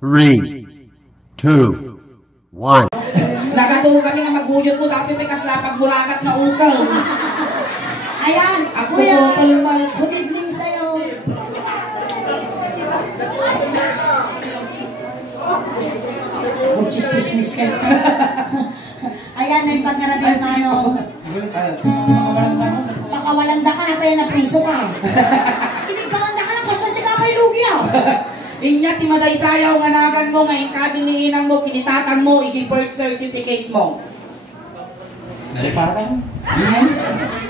3, 2, 1. Nagatuho kami nga maguyot mo dati may kaslapag bulakat na ukaw. Ayan, Ako kuya, total mal. good evening sa'yo. Chismis ka. Ayan, nagpagkarabing manong. Pakawalanda ka na pa yan na priso ka. Inikawanda ka na kasi sila may lugya. Inya timaday tayaw nga nagan mo nga kabin ni inang mo kinitatan mo i-birth certificate mo. Nalipatan? Ayan,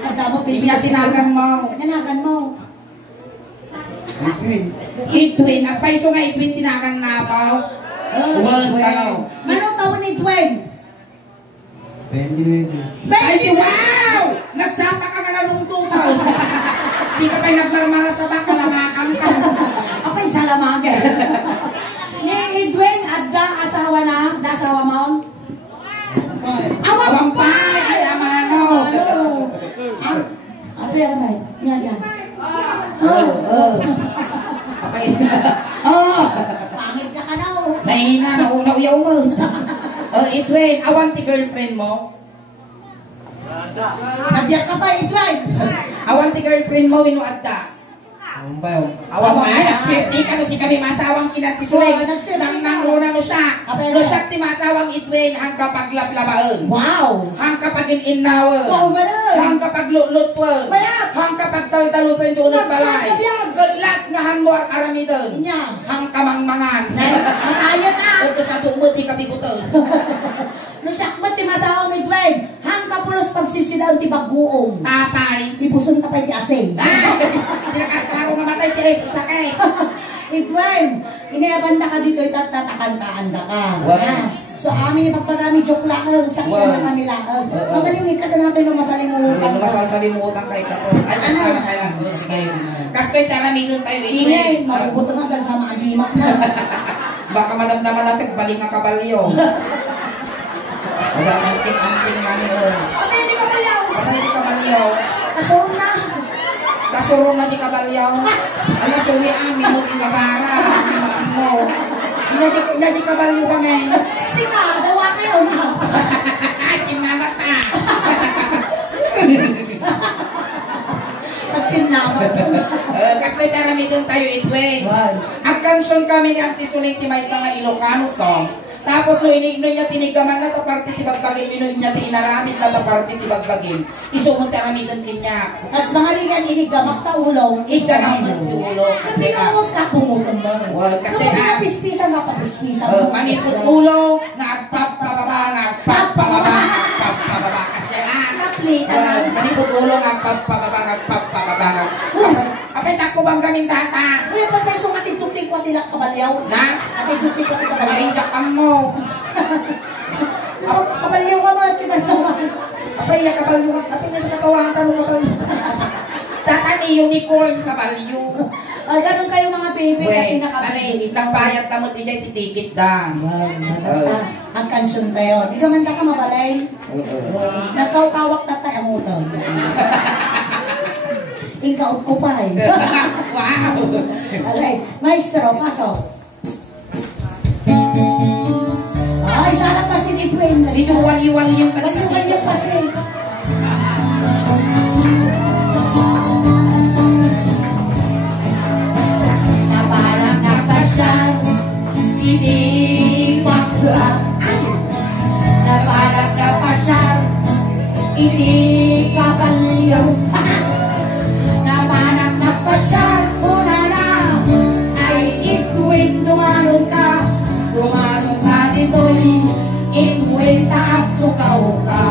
ada mo Inya sinagan mo. Nanagan mo. Itwin, at paiso nga itwin tinagan na pa. Manong taon ni Dwayne? 20. Ay, wow! Nagsapa ka nga na nung tumaw. Di ka pa'y nagmarmara sa baka, lamakan ka. Apay salamage. Ni Dwayne, adda asawa na? Da asawa mo? Awang pa'y, ay amano. Ate, amay. Nga, nga. Pangit ka ka daw. Mahina, nauna uyaw mo. Itwin, awan ti girlfriend mo. Nabiyag ka pa, Dwayne. Awan ti girlfriend mo, winuadda. Umpaw. Awang pa'y, nag-50 ka no si kami masawang kinatisulay. Nang nanguna no siya. No siya ti masawang Itwin, hang kapag lablabaan. Wow. Hang kapag in-inawan. Wow, manan. Hang kapag lulutwan. Mayap. Hang kapag daldalusan yung unang balay. Nagsiya ka Godlas nga han mo aramidon. Inya. Hang kamangmangan. Matayan na. O kasado mo ti kabibuton. No sakmat ti masawa mi Dwayne. Hang kapulos pagsisidaw ti baguong. Tapay. Ibuson ka pa ti asing. Tinakataro nga matay ti sakit. Dwayne, inayabanda ka dito itatatakanta-anda ka. Wow. So amin ipagpagami joke lang, sakit na kami lang. Magaling ka na natin ng masalimutan. Ano masasalimutan kay ka po. Ay, Ano? sana kailan. Sige. Kastoy taramidon tayo. Ingay, mabubuto nga dahil sa mga ajimak na. Baka madamdaman natin baling nga kabalyo. Huwag anting-anting na niyo. Kami hindi ka palaw. Baka hindi kabalyo. Kasoon na. Kasurong na di kabalyo. Ala, sorry amin mo tinagara. Mo. Hindi kabalyo kami. Sika, gawa kayo na. Kinamata. Pagkinamat. Kasi taramidon tayo itwe. Wow. Ang kansyon kami ni Auntie Suling Timay sa nga Ilocano song. Tapos no niya tinigaman na ta parte ti bagbagin niya tinaramit na ta parte ti bagbagin. Isumon taramidon kinya. As mga riyan inigamak ta ulong. Ida na mo ti ulo. Kapinawag ka pumutan ba? Well, kasi Kasi pinapispisan ka papispisan. manipot ulo nga agpapababa nga agpapababa agpapababa kasi Naplit. manipot ulo nga agpapababa nga agpapababa nga. Apay tako bang kaming tata. Uy, pag may sungat ituktik ko tila kabalyaw. Na? At ituktik ko tila kabalyaw. Maingak mo. Kabalyaw ka mo at kinanaman. Apay ya kabalyo. Apay ya katawahan ka mo kabalyo. Tata ni unicorn kabalyo. Ay, ganun kayo mga baby kasi nakabalyaw. Nagbayad na mo tijay titikit da. Ang kansyon tayo. Di ka man ka mabalay. Nagkawkawak na tayo ang utang. Inkaot ko pa eh. Wow! Alright, maestro, pasok. Ay, salang pa si Dwayne. Dito wali-wali yung talaga Wali-wali yung kasi. Naparang napasyal, hindi makla. Naparang napasyal, hindi kabalyo. Naparang napasyal, una na, ay ituwin dumanon ka. Dumanon ka dito'y ituwin taak tugaw ka.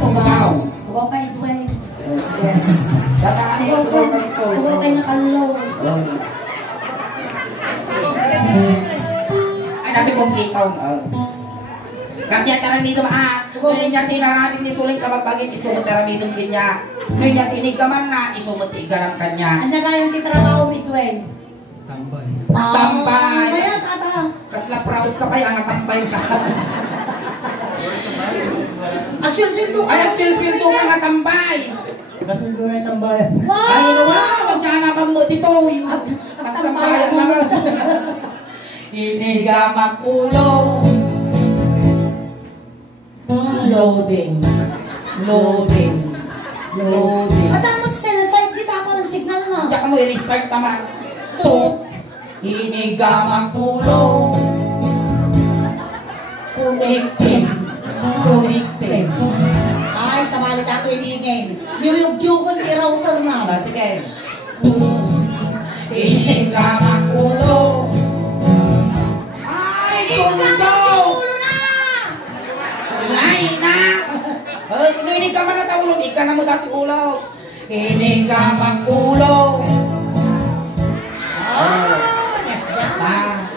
Tugaw. Tugaw ka ituwin. Tugaw kayo na kalaw. Ay, dati kong kitaw. Kasi ang taramidom, ngayon niya tinaramin ni Suling kabagbagin, isumot taramidom kanya. Ngayon niya tinigdaman na, isumot tigaram kanya. Ano kayong titrabaho ituwin? Tambay. Tambay. Ayan, ata. Kasla proud ka pa, ang atambay ka. Agsil-sil Ay, ang silpil to mga tambay. Kasuldo na tambayan. Ay, Wow! wow, huwag ka na bang mo dito. Magtambayan lang. Iniga makulo. Loading. Loading. Loading. At dapat sila side dito ako ng signal na. Diyan ka mo i-restart naman. Tuk. Iniga makulo. Connecting. Connecting. Ay, sa malit ako iningin. Yuyug-yugon kay router na. Sige. Iniga makulo. Ay, tuldo! Ulo na! Lain na! Inig ka man na taulog, ika na mo dati ulo. Inig ka makulo. Yes, yes.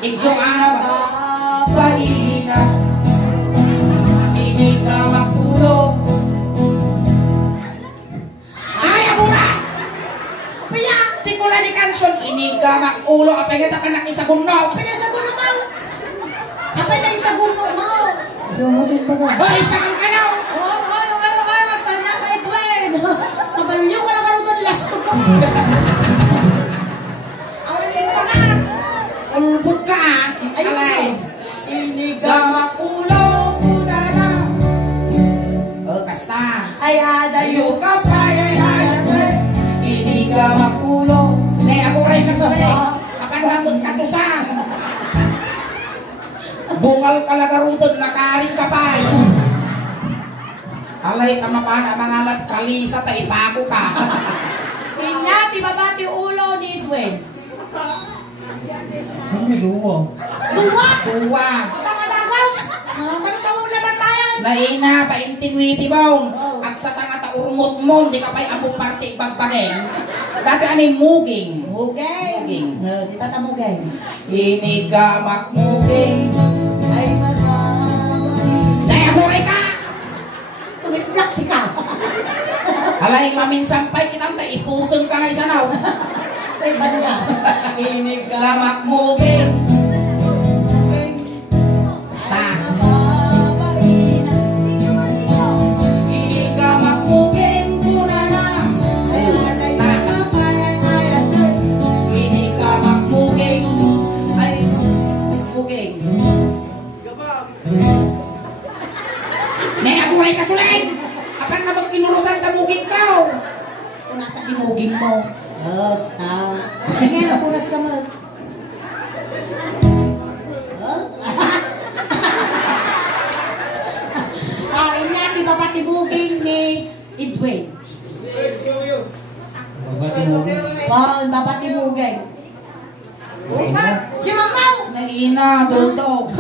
Ikaw ama, pahina. Inig ka makulo. Ay, abura! Pila! Sikula di kansyon, inig ka makulo. Apa nga takan na isa kunog. Apa na sa guno mo? Apa na sa guno mo? Sumutin pa ka. Hoy, pakang kanaw! Oy, tanda ka Edwin. Kabalyo ka na karoon doon, lastog ka mo. Awan din pa ka. Ulbot ka Ay, alay. Iniga Makulo, muna na. Kasta. ay adayo Dayo ka pa, ay ayate. Hindi ka makulo. Ne, ako rin ka sa leg. Akan lamot ka to sa. Bungal ka lagarutan, nakaring ka pa. Alay, tama pa na mga alat kalisa, ta ipako ka. Pinati babati ulo ni Edwin. Saan may duwa? Duwa! Tuwa. Tama na house! Manitawag na tayo! Naina, paintinwipi mo. Oh. At sa sanga ta urmot mo, di ka pa'y among partik bagbageng. Dati anay muging. Mugay! Muging. Di tata mugay. Inigamak muging. Ay magmamay. Nayaburay ka! Tumitplak si ka. Alay, maminsampay kitang ta ipuson ka nga isanaw. Ay banyas. Iniga. Gamak muging. Basta. Inigamak muging muna na. Inigamak muging. Ay, muging. Nayaburay ka suleng! Apan na magkinurusan ta muging ka. Kung nasa imuging mo. Yes, ngayon, napunas ka mo. Inati papatibuging ni Edwin. Magbati mo ka. Wow, papatibuging. Di mamaw! Naina, duldog.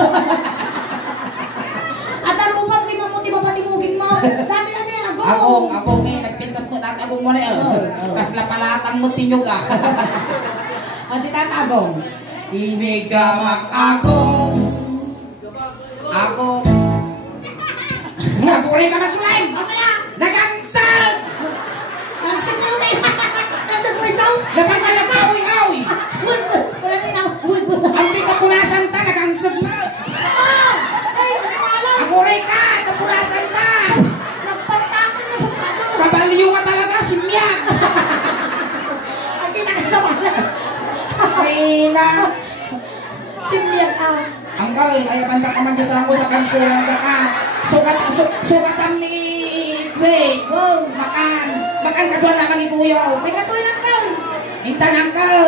At ang upang di mamuti papatibuging mo. Dati ano yung Agong ni nagpintas mo dati agong mo na yun. Oo. Kasla palatang mo tinyog ka. At itatagong. Inigamak agong. Agong. Naguray ka masulay! Mamaya! Nagangsal! Nagsiguro na yun! Nagsiguro isaw! Dapat na nag-awi-awi! Wala rin ako. Ang pinapunasan ta, nagangsal na! Ah! Ay, hindi mo alam! Aguray ka! Napunasan ta! Nagpartakin na sa pato! Kabalyo ka talaga, simyag! Ang kinakasama na! Rina! Simbiyak ah! Ang kawin, ay banda ka man dyan sa ako na kansulan ka. Sugatan ni Dwayne. Wow! Makan ka doon naman ibuyo. May katuin ang kal! Intan ang kal.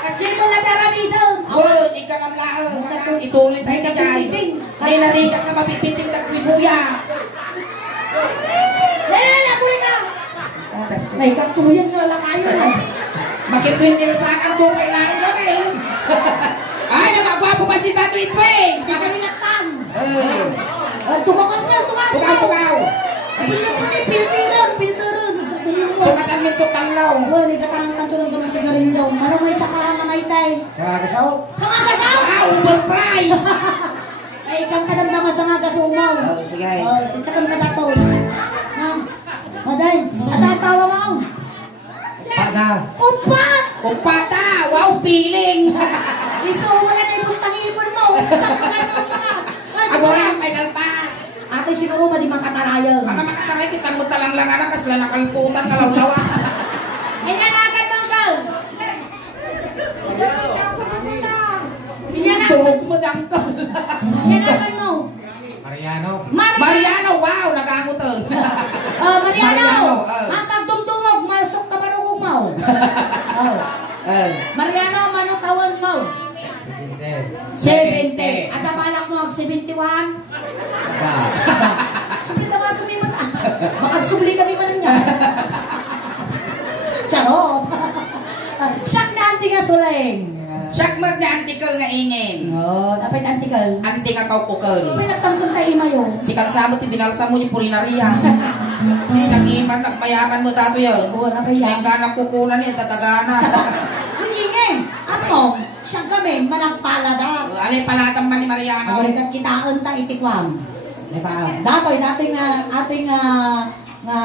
Kasi mo lang karamido! Wow, ikaw ang laang. Ituloy tayo na dyan. Hindi narigat na mapipiting tagwibuya. Lala, kuri ka! May katuyan nga lang kayo. Makipin nila sa akin doon kailangan gawin. Ay, nakagwapo pa si Tato Itwing. Hindi kami laktan! Eh, Tukaw ka! pukaw. Pilter mo ni pilteran! Sugatan mo ito tanglaw. Wala, nagkatangang kanto lang naman sigarilyo. Ano may sakahan na maitay? Kakasaw. Kangagasal! Ah, overprice. Ay, kang kadamdaman sa nga gasumaw. Oh, sige. Ikatan ka dato. Na, maday, at asawa mo. Pagaw. Upat! Upata, wow, piling. Iso, wala na yung mustang ibon mo. Upat mga mga. Ako rin, may kalpas. Ate, siguro ba di makatarayan? Mga makataray, kitang mo talang lang anak, kasla nakalputan, kalawlawa. Ay, nanagan mong ka. Pinya! Paruhog mo dangkol. Yanagan mo. Mariano. Mariano, wow, nagangutan. Mariano. Mariano, Ang pagdumdumog, masok ka marugog mo. Mariano, manutawan mo. 70. At balak mo, 71. Siyempre tawag kami mo. Makagsubli kami mo niya. Charot. Siyak na anti nga suleng. Siyak na antikal nga ingin. Dapat antikal. Anti nga kaupukal. Pinagtangkon tayo imayo. Si Kang Samot, binalsa mo yung purinariya. Nag-iman, nagmayaman mo dato yun. Oo, napayan. Yung ganang kukunan niya, tatagana. Ingin. Ano? Siya kami, managpalada. Alay palatang man ni Mariano. Ako rin kitaan ta itikwang. Diba? Datoy nga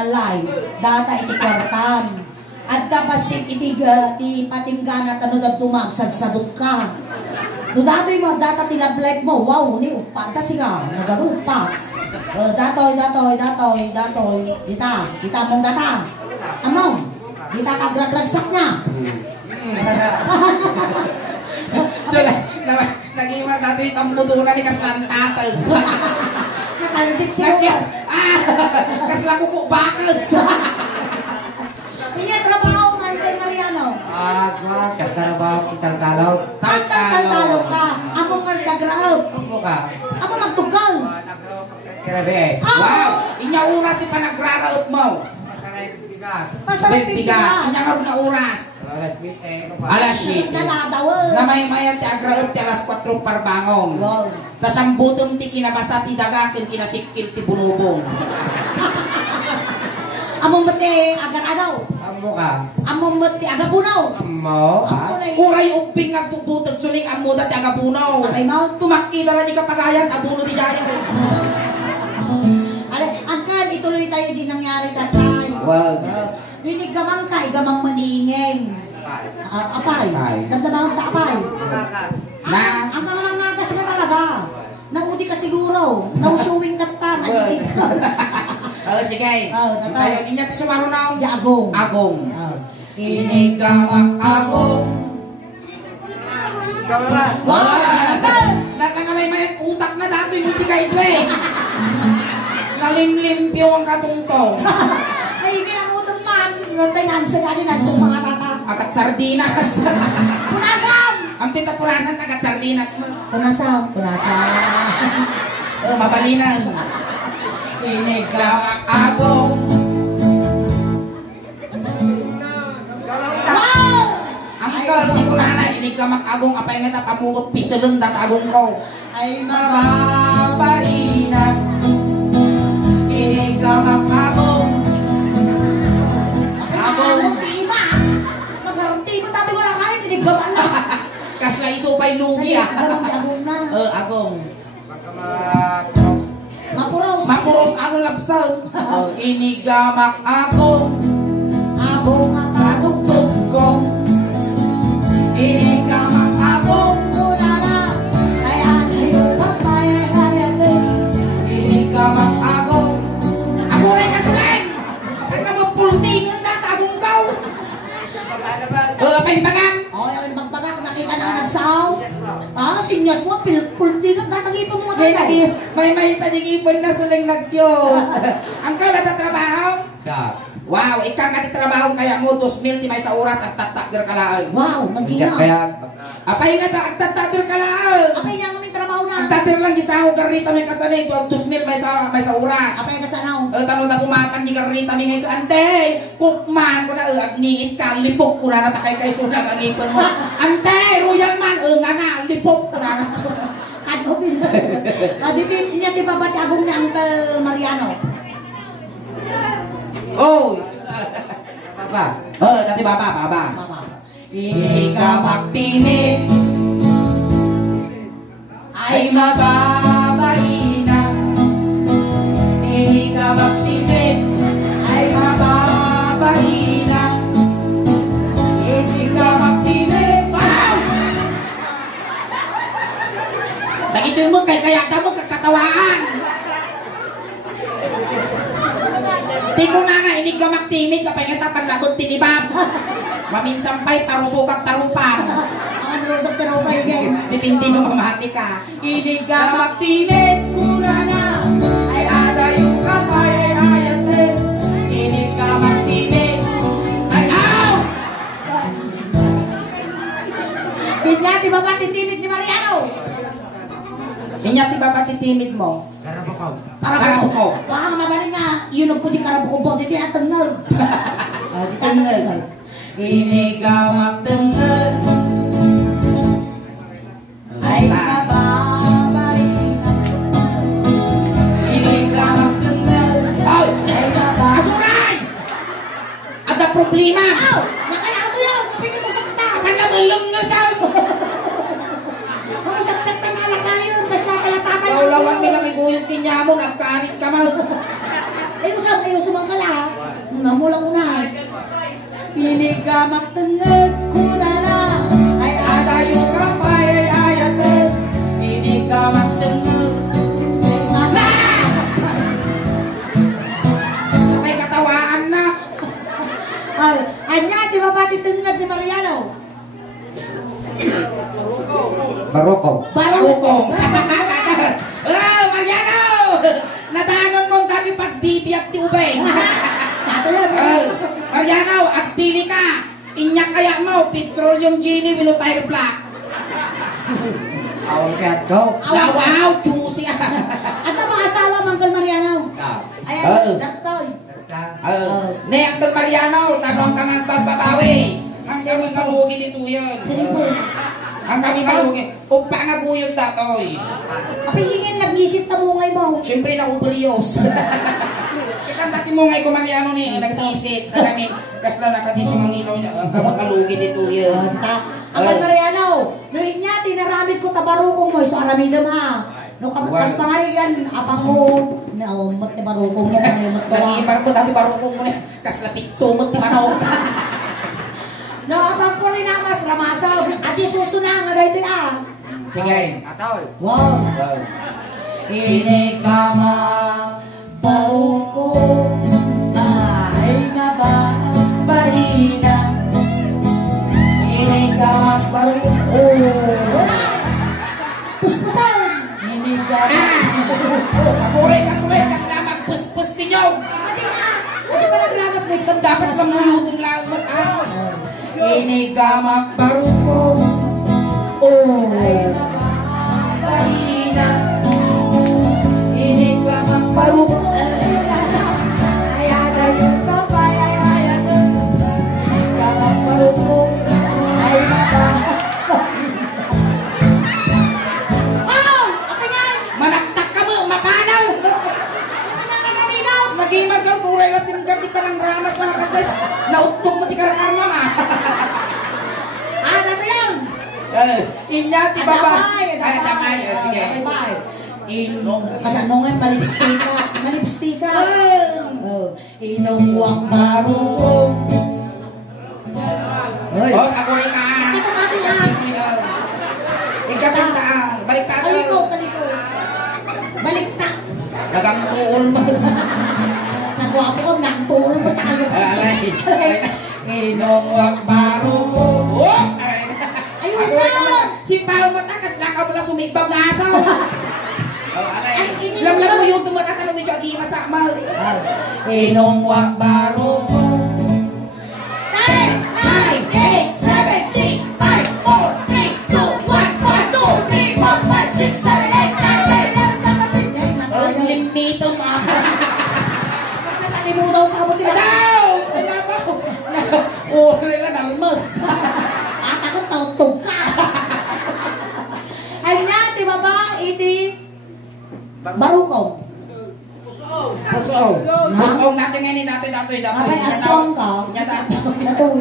live. Data itikwartam. At kapasit itiga ti patinggana tanod at tumagsadsadot ka. No datoy mo, data tila-black mo. Wow, ni upata siga. Nagadupa. Datoy. Dita mong data. Among. Dita kagrag-ragsak niya. So, nag-iwan dati itang mutunan ni Kaslan tatag. Nakaldik siya. Kaslan ko po bakit. Iya trabaho man kay Mariano. Katrabaho kitang talaw. Talo ka. Among nagdagraob. Ano ka? Among magtugal. Kirabe. Wow! Inya oras ni panagraraot mo. Pasabay Biga. Inya karong na oras. Alas 7. Daladaw. Na may mayan ti agraot ti alas 4 parbangong. Wow. Tas ang butong ti kinabasa ti dagakin kinasikil ti bunubong. Among mati agar-adaw. Amo ka? Among mati agabunaw. Amo? Uray ubing nga bubutag suling amo da ti agabunaw. Patay mo. Tumakita na di kapagayan abuno di daya. Angkan ituloy tayo di nangyari tatay. Wow. Binig gamang ka, gamang maningeng. Apay. Damdamang sa apay. Ang kang lang nagas ka talaga. Naudi ka siguro. Nausuwing ka ta. Nagitig ka. Sige. Tatay. Tayo niya sumaro na Di agong. agong. Inigamang agong. Wow. Na may utak na dato yung si Kaidwe. Nalimlimpyo ang katungtong. Ay, ginamutong man. Tayo sa galinan sa mga bata. Akat sardinas. Punasam! Ang titapurasan akat sardinas mo. Punasam. Mabalinan. Inigamang agong. Wow! Ang ikaw, di ko na inigamang agong apay nga tapamukot pisulun dat agong ko. Ay, Mababainan. Inigamang agong. Agong tima. Magkaroon mo tabi ko lang kain, hindi gawa lang. Kasla isupay lugi ah. Gamang di agong na. Agong. Mapuros. Mapuros ano lapsaw. Inigamang agong. Agong makatugtog ko. Inigamang agong. Kunara. Kaya kayo kapay hayatin. Inigamang agong. Agulay ka suleng! Ano mo pultingon na tagong kaw? Apay bagang. Yung magpagak, nakita na nagsaw. Sinyas mo, pultigan, tatagipon mo May tayo. may isa ding ipon na suleng nagyo. Ang kala ta trabaho? Da. Wow, ikang kati trabaho kaya mo 2,000 ti may sa oras at tatagir kalaan. Wow, nagina. Kaya Apay nga ta at tatagir kalaan. Apay niya kami trabaho Ang na. tatir lang gisaho garita may kasanay 2,000 may sa oras. Apay ka sanaw. Tanong na kumatang di garita may ngayon ante, kukman ko na agniit ka, lipok ko na natakay kay sunag ang ipon mo. Ante, royal man, nga, lipok ko na natakay. Kadopin. Dito niya di ba ti agong ni Uncle Mariano? Oh, Papa. dati baba. Baba. Hindi ka magtinig ay mababahina. Hindi ka magtinig ay mababahina. Hindi ka magtinig. Nagito mo kaya mo kakatawaan. Di ko na nga inig ka magtimig kapay nga tapan lagot tinibab. Maminsan pa'y parusukak tarupan. Ano? Rusok tinupay ngayon. Dipindi nung mamati ka. Inigamak timid kurana ay adayo kapay ay ayate. Inigamak timid ay out! Tinyati ba timid ni Mariano? Inyati ba pati timid mo? Karabukaw. Karabuko. Baka mabaling nga, yun ko di karabuko po, di tiyan tengel. Di tengel. Inigamak tengel ay kababaringan tengel. Inigamak tengel ay kababaringan. Aguray! Ada problema! Aw! Nakaya ako yaw! Kapigil ko sakta! Kapan lang ulong nga sa... Kung saksak na nga kayo, kas nakalatakan Ikaw lawan mi lang iguyog kinya mo, nagkarit ka mo. Ayaw sumangkala. Namulang una. Inigamak tengel kunana ay adayo kapay ay ayate. Inigamak tengel May katawaan na. ay anya, di ba pati tengel ni Mariano? Barokong. Barukong. Oh, Mariano! Nadanon mong dati pagbibiyag ti ubay. Tato yan. Mariano, agpili ka. Inyak kaya mo, petroleum genie, winutire black. Awang kaya ko. Wow, juicy. At ang mga asawa, Mangkal Mariano. Ayan, Dartoy. Ne, Uncle Mariano, tanong ka nga pagbabawi. Hanggang may kalugi dito yan. Hanggang may kalugi. Upa nga buyod datoy. Kapihingin, nag-isip na mungay mo. Siyempre na ubrios. Kitang dati mo ngay Mariano ni nag-isip. Nalamin, kasla nakadisi mga ilaw niya. Hanggang makalugi dito yan. Ang Mariano, noon niya, tinaramid ko tabarukong mo. So, aramidam ha. No, kapas pa nga yan, apang mo. No, mat ni barukong mo. Nag-iipar po dati barukong mo niya. Kasla pitsumot ni manok. No, apang ko rin ang mas ramasaw. At isusunang nga dahito ah. Sige. Atoy. Wow. Inikama barukong ay mababalina. Inikama barukong. Puspusan. Inikama. Aguray ka sulay, kasla magpuspus ninyo. Pati nga. Pati pa nagramas may pagdamas. Dapat kamuyutong lang mo. Inigamak barukong. Ay mababalina. Inigamak barukong. Ay adayo kapay ay ayate. Inikama barukong ay mababalina. Oh! Apa yan? Manaktak ka mo, mapanaw. Nag-imar ka, kuray lang singar di parang ramas lang kasla. Nautog mo ti karakar mama. Ah, ano yan? Inyati baba. Adamay. Ay, damay. Sige. Kasanong ay malipstika. Malipstika. Inungwang barukong. Hoy. Oh, ako rin ka. Ito natin yan. Ikapin ka. Balik tayo. Taliko. Balik na. Nagang tuol mo. Nagwa ko, nagtuol mo talo. Alay. Inungwang barukong. Oh! Ayun Ako rin siya. naman. Si Pao mo takas na ka mula sumigbab na asaw. Oh, alay. Ang ininom Lamlam mo lang. yung tumatatan medyo agi masakmal. Inungwang barukong. 9, 8, 7, 6, 5, 4, 3, 2, 1, 2, 3, 4, 5, 6, 7, 8, 9, 10, 11, 12, 13, 14, 15, 16, 17, 18, 19, 20. Limito mo. Nakalimutan sa abot nila. Asaw! Wala pa ko. Uri lang ang mas. At ako tautog ka. Anya, di ba ba? Iti barukong. Pusong. Busong natin ngayon datoy. Abay, aswang ka. Nya datoy. Natoy.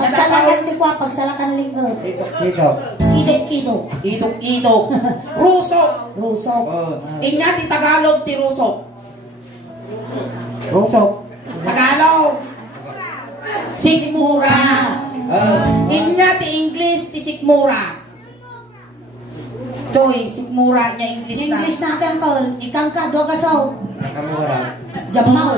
Pagsalakan di ko, pagsalakan lingkod. Sito. Idok-idok. Idok. Rusok. Rusok. Inya ti Tagalog ti Rusok. Rusok. Tagalog. Sikmura. Inya ti English ti Sikmura. Toy, Sikmura niya English na. English natin pa. Ikang ka, doon ka saw. Nakamura. Jamaw.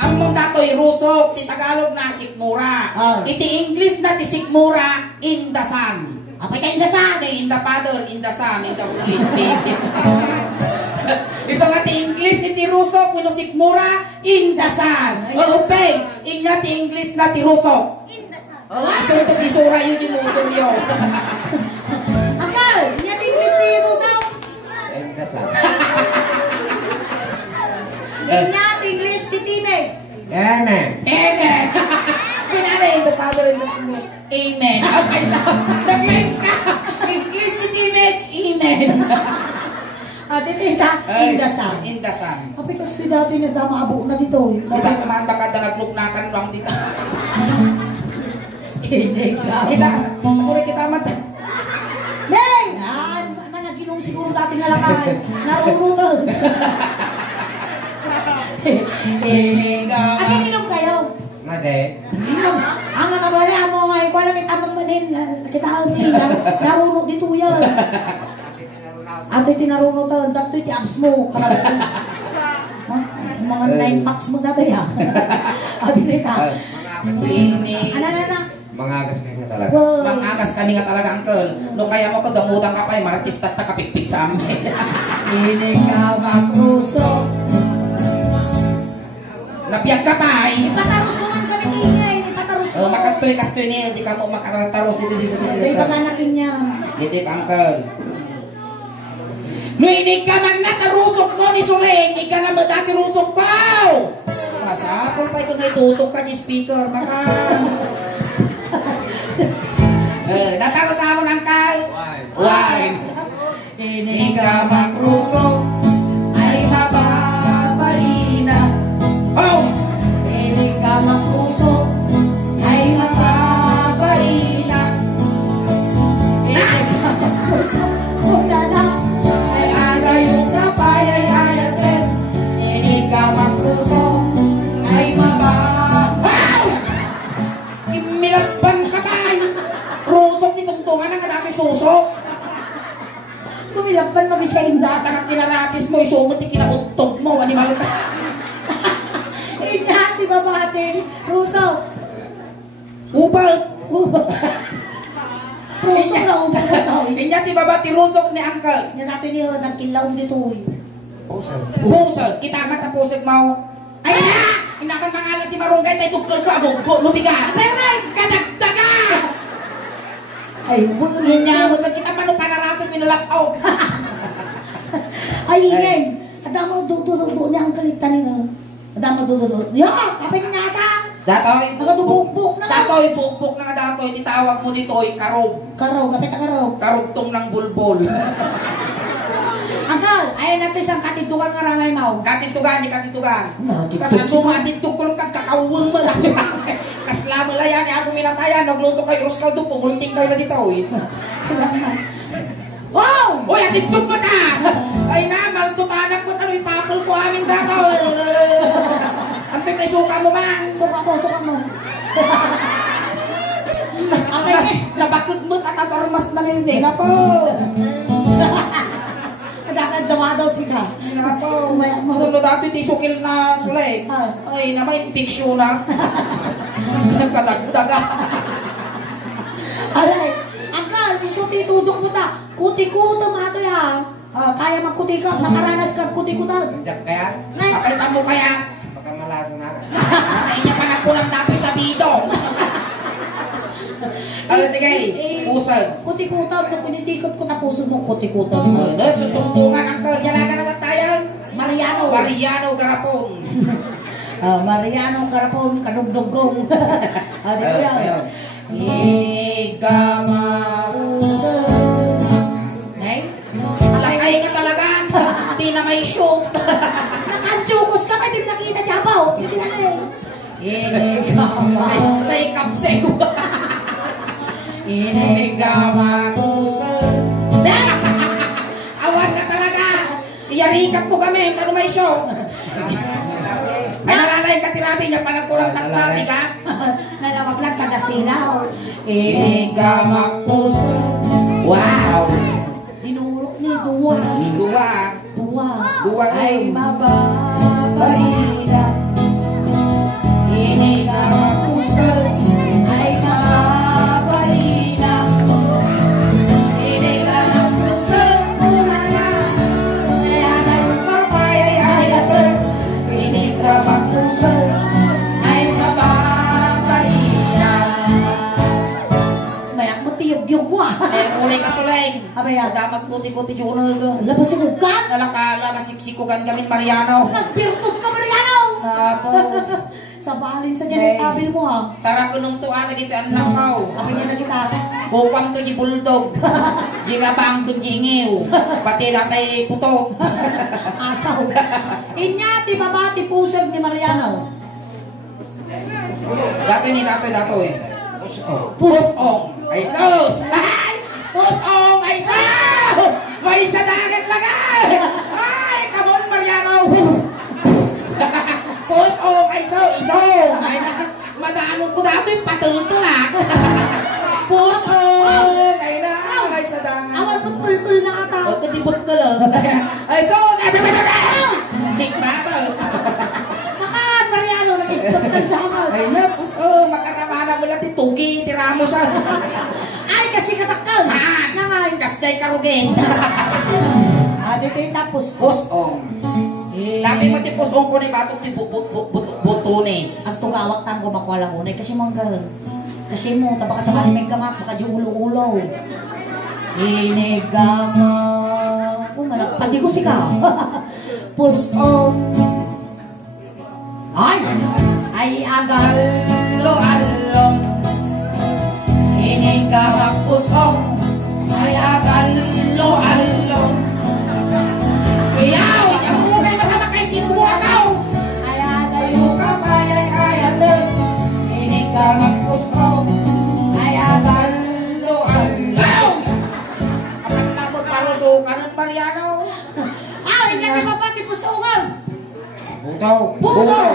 Ang mong datoy Rusok ti Tagalog na Sikmura. Iti English na ti Sikmura Indasan. Apa ito indasan? In the Father, in the Son, in the Holy Spirit. Ito nga ti English iti Rusok, winusik mura, in the Son. O upay, inya ti English na ti Rusok. Iso ito ti Sura yun yung mutol yun. Akal, inya ti English ni Rusaw? Endasan. Inya ti English ti Tibig? Amen. Amen. Pinana in the Father, in the Son. Amen. Okay, so, nag-link ka. English ti Tibet, amen. Tita, indasan. In the Son. Kapag kasi dati nagdamaabo na dito. Kita naman baka nagluklakan lang dito. Hindi ka. Kita, mura kita mata. Nay! Managinong siguro dati nga lakay. Narurutod. Akin inom kayo. Made. Ang nakabali, amo nga ikaw lang kita mamanin. Kita hindi. Narunod dito yan. Ato iti narunod. Dato iti abs mo. Mga 9 packs mo na kaya. Ato kita. Ano. Mga agas kayo nga talaga. Mangagas kami nga talaga, uncle. No kaya mo kagamutan ka pa, maratis at nakapikpik sa amin. Hindi ka magruso. Napiyag ka pa, Ipataros mo man kami ingay. Ipataros mo. Makatoy niya, di ka mo makarataros dito. Ito ipaganakin niya. Dito, uncle. Nuinig ka man na, tarusok mo ni Suleng, ika na ba dati rusok ko? Masapol pa ito nga itutok ka ni speaker, maka. Natarasan mo ng kal? Wine. Hindi ka makrusok, ay mababalina. Oh! Hindi ka magruso. Ay mababalina. Hindi ka magruso. Wala na. Ay agayo ka pa, ay ayatet. Hindi ka makrusok, ay mababalina. Imilakpan ka pa! Rusok ni tungtungan ang kadami susok. Kumilagpan mabisayin data. Data ka kinarapis mo, isumot yung kinauttog mo, animal ka. Hindi ba bate? Ruso. Upal! Ruso na ubang na to. Inya ti baba ti rusok ni uncle. Nga natin yun, nagkilaw dito. Pusag, kita matapusag mo. Ay na! Inaman mangalan ti marunggay tayo tugtol ko aguggo, lumiga. Pero kadagdaga! Ay, Inya mo kita manu panarapit minulakaw. Ay, ingay. Adamo dudududu niya ang kalitan nila. Adamo dududu. Ya, kapay niya ka. Datoy, Nakadubukbuk na ka. datoy, bukbuk na nga datoy, titawag mo dito ay karog. Karog, kapit na karog. Karugtong ng bulbol. Angkal, ayaw natin siyang katitukan nga ramay mo. Katitugan, katitugan. Katitugan. Kasi ang sumatitug ko lang kakawang mo lang. Kasla mo lang yan, ako minatayan, nagluto kayo, Roscaldo, pumulting kayo na dito. Wow! Uy, atitug mo na! Ay na, maltutanak mo talo, ipapol ko amin dato. Antay tayo suka mo man. Suka mo. Okay. Nabakod mo, tatatormas na rin din. Apo! Kadakad daw sila. Apo! Tulo dati tisukil na sulay. Ah. Ay, naman, piksyo na. Kadagdaga. Alay, angkal, isuti tudok mo ta. Kuti-kuto mato ya. Kaya magkuti ka, nakaranas ka kuti-kutan. Diyak kaya? Ngay, Kapalitan mo kaya. Baka malaso na. Ay, niya pa nagpulang dati sa bidong. Ano, sige, pusag. kuti-kutan, nung kunitikot ko tapusin mo kuti-kutan. Ano, sutungtungan ang kalyalaga na tayo. Mariano. Mariano Garapon. Mariano Garapon, kanugdugong. Dito yan. Igamausag. Nay? Lakay ka talaga. Di na may shoot. Nakanchukos ka, pwede nakita Japaw. Hindi na May kapsew. Igamausag. Awan ka talaga. Iyarikap mo kami. Ano may shoot? Ay nalalay ka tirabi niya. Panagpulang tatlabi ka. Nalawag lang kada sinaw. Igamausag. Wow. Dinulok ni Duwa. Duwa. Ay mababalina. Inigamapusal. Ay mababalina. sulay ka sulay. Abay, Damat puti-puti yung uno. Labas yung ugan. Nalakala, masiksikugan kami Mariano. Nagbirtod ka, Mariano! Napo. Sa balin sa dyan, tabil mo ha. Tara ko nung tuwa na gitu ang nakaw. Kapag niya na kita. Bukwang to di bulldog. Di labang to di ingiw. Pati natay putok. Asaw. Inya, ti babati pusag ni Mariano. Datoy ni datoy. Pusong. Ay sus! Ay! Pusong! Ay sus! May sa dagat lang ay! Come on, Mariano! Pusong! Ay sus! Isong! Ay na! Madamong ko datoy patultulak! Pusong! Ay na! Ay sa dagat! Awan mo tul-tul na ata. O, katibot ko lang. Ay sus! Sigma pa! Makaan, Mariano, nakikot ka sa amal. Ay na! Pusong! Makaramana mo lang titugi, tiramos Ay, kasi katakal. Nangay. Kasday karugin. Adi kayo tapos. Pusong. Dati mo ti pusong ko ni batok ti butunis. Ang tugawak tango bakwala unay kasi manggal. Kasi mo, taba ka sa malimig gamak, baka di ulo-ulo. Inigama. Pati ko si ka. Pusong. Ay agal. Lo-along. Inigama pusong. Ay agal lo-along. Iyaw! Iyaw mo na matamakay sismo akaw! Ay agal. Ayaw ka kaya-kaya din. Inigama pusong. Ay agal lo-along. Kapag napot parusukan ng Mariano. Hindi ka pati pusungan. Butaw. Butaw.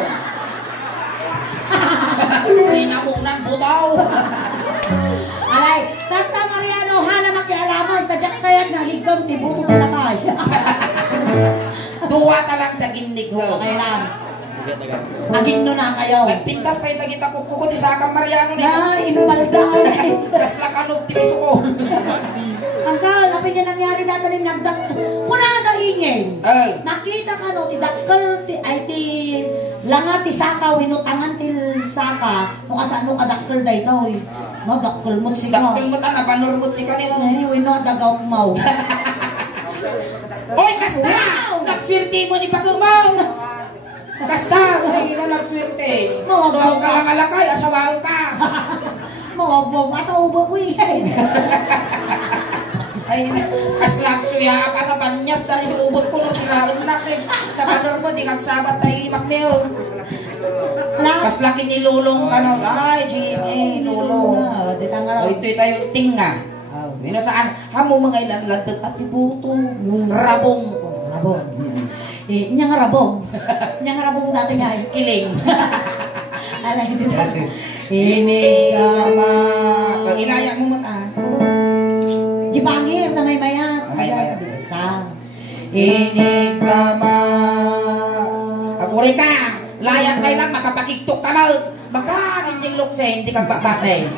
Pinamunan butaw. Alay, Tata Mariano, hala makialaman, tadyak kaya't nagigam, tibuto ka na kaya. Duwa talang taginig ko. Okay lang. Agin no na kayo. Nagpintas pa yung tagita ko ko di sakang Mariano ni. Na, impal daw. Kasla kanog tinis ko. Angkal, apa yung nangyari dati rin nagdak. Kuna ka ingin. Ay. Nakita ka no, ti dakkel, ay ti langa ti saka, winutangan ti saka, no kasano ka dakkel da ito eh. No, dakkel mo si ka. Daktil mo ta napanurmot si kanino. Ay, wino, dagaw mau. Oy, kasta! Nagswerte mo ni Pagumaw! Kasta! Ay, na nagswerte. Doon ka lang alakay, asawaan ka. Mawabog, matawabog ko eh. Ay, kaslag suya pa na banyas dahil ubot ko nung kiraron na. Napanor mo, di kagsabat tayo imakneo. Kaslaki ni Lulong ka na. Ay, Jimmy, Lulong. Di tanga O, ito'y tayo tinga. Bino saan? Hamo mga ilan lantot at ibuto. Rabong. Rabong. Nya nga rabong. Nya nga rabong dati nga eh. Kiling. Alay, dito. Inigama. Ilayak mo mata. Jipangir na may mayat. May mayat. Isang. Inigama. Aguri ka. Layat pa lang makapakiktok ka mal. Maka hindi lukse, hindi kang bakbatay.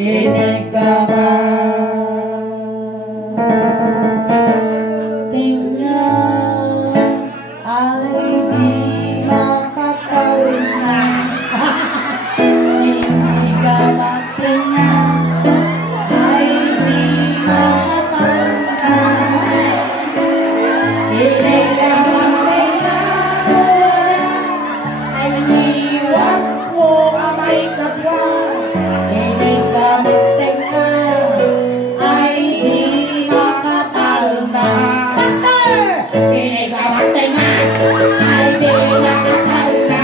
Inigama. Tingnan ay di makakalna. Inigama tingnan ay di makakalna. Inigama tingnan ay niwag ko amay kadwa. Inigama tingnan ay di makakalna. Pastor! Inigamatay nga. Ay di nakatal na.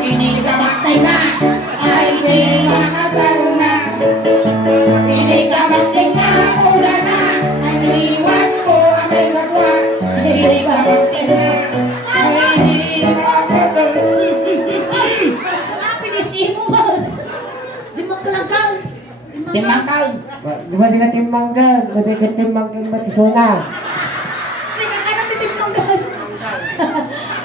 Inigamatay nga. Ay di nakatal na. Inigamatay nga. Una na. Ay niliwan ko ang may gagawa. Inigamatay nga. Ay di nakatal. Pastor, pinisihin mo ba? Di magkalangkal. Timangkal. Di ba sila timbanggal? Di ka timbanggal matisona. Sika ka na titimanggal.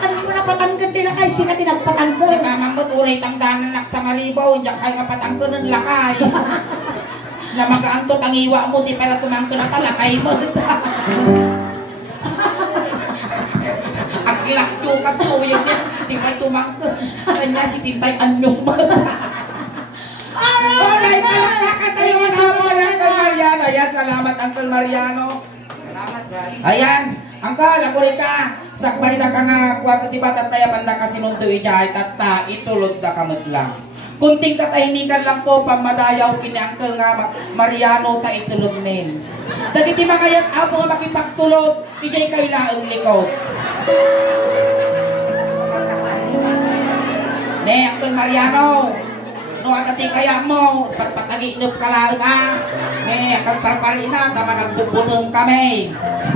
Ano mo na patanggan tila kay sika tinagpatanggal. Si kamang mo turay tangdanan nak sa maribaw. Diyak ay kapatangko ng lakay. Na mag-aanto tangiwa mo. Di pala tumangko na talakay mo. Aglakyo ka to yun. Di pa tumangko. Kanya si Tintay anyok mo. Alright, palakpakan tayo mga mo ng Mariano. Ayan, salamat Uncle Mariano. Ayan, Uncle, ako rin ka. Sakbay na ka nga, kuwata di ba tataya panda ka sinunto ijay, tata, itulod na kamot lang. Kunting katahimikan lang po, pamadayaw kini Uncle nga Mariano, ta itulod men. Dagiti makayat apo nga makipagtulod, ijay kayo laong likod. Ne, Uncle Mariano, no agati kaya mo, patpataginop ka lang ha. Ne, akang parparina, tama nagbubuton kami.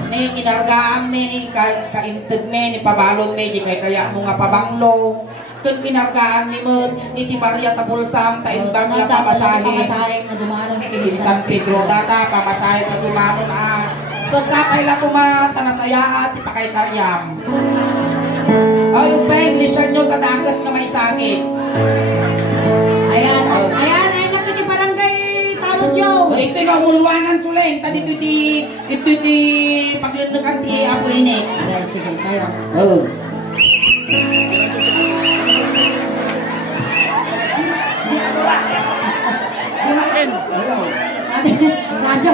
Ne, kinargaan mi, kaintid mi, ni pabalon mi, di kaya mo nga pabanglo. Kung kinargaan ni mo, iti Maria Tabultam, taimbang nga pamasahe. Pamasahe na dumanon Iti San Pedro data, pamasahe na dumanon ah. Kung sakay lang kumatanasaya at ipakay karyam. Ay, yung pa-Englishan nyo, tatakas na may sagit. Ayan na ito di barangay Tarot Joe. Ito yung umulwanan suleng, ito di paglundukan ti Apo ini. Sige, tayo. Oo. Radyo.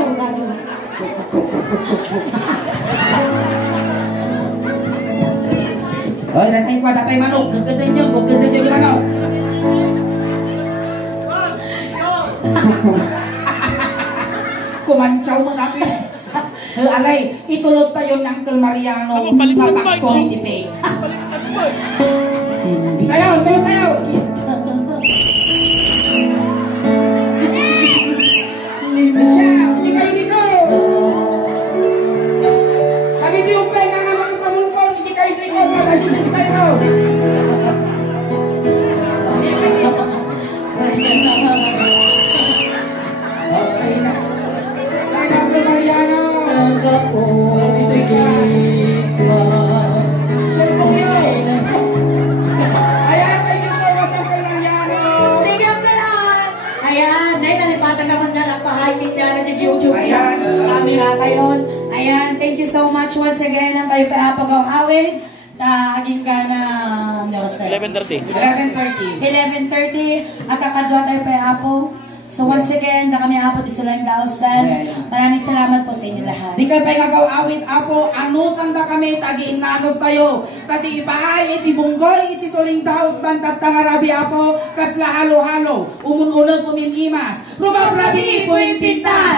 Oh, datay manok, gaganda nyo yung manok. Kumantsaw mo natin. Alay, itulog tayo ng Uncle Mariano nga pakto ni Tipig. Tayo, tulog tayo. Siya, hindi kayo dito. Lagi di umpay nga nga magpamulpon, hindi kayo dito. Masalinis tayo. Okay na. Ay, Uncle Mariano. Ayan, thank you so much, Uncle Mariano. Thank you, Uncle. Ayan, nay nalipatan naman na nagpa-hiking na sa YouTube. Ayan. Camera kayon. Ayan, thank you so much once again ang kayo paapagaw awit. Aging ka na 11:30. 11:30. 11:30 at kakadwa tayo payapo. So once again, na kami apo di Sulang Daos Band. Maraming salamat po sa inyo lahat. Di kayo pa gagawawin apo, anusan da kami, tagi inanos tayo. Tadi ipaay, iti bunggoy, iti Suling Daos Band, tatangarabi apo, kasla halo-halo, umununod umimimas. Rumabrabi, puwing pinta!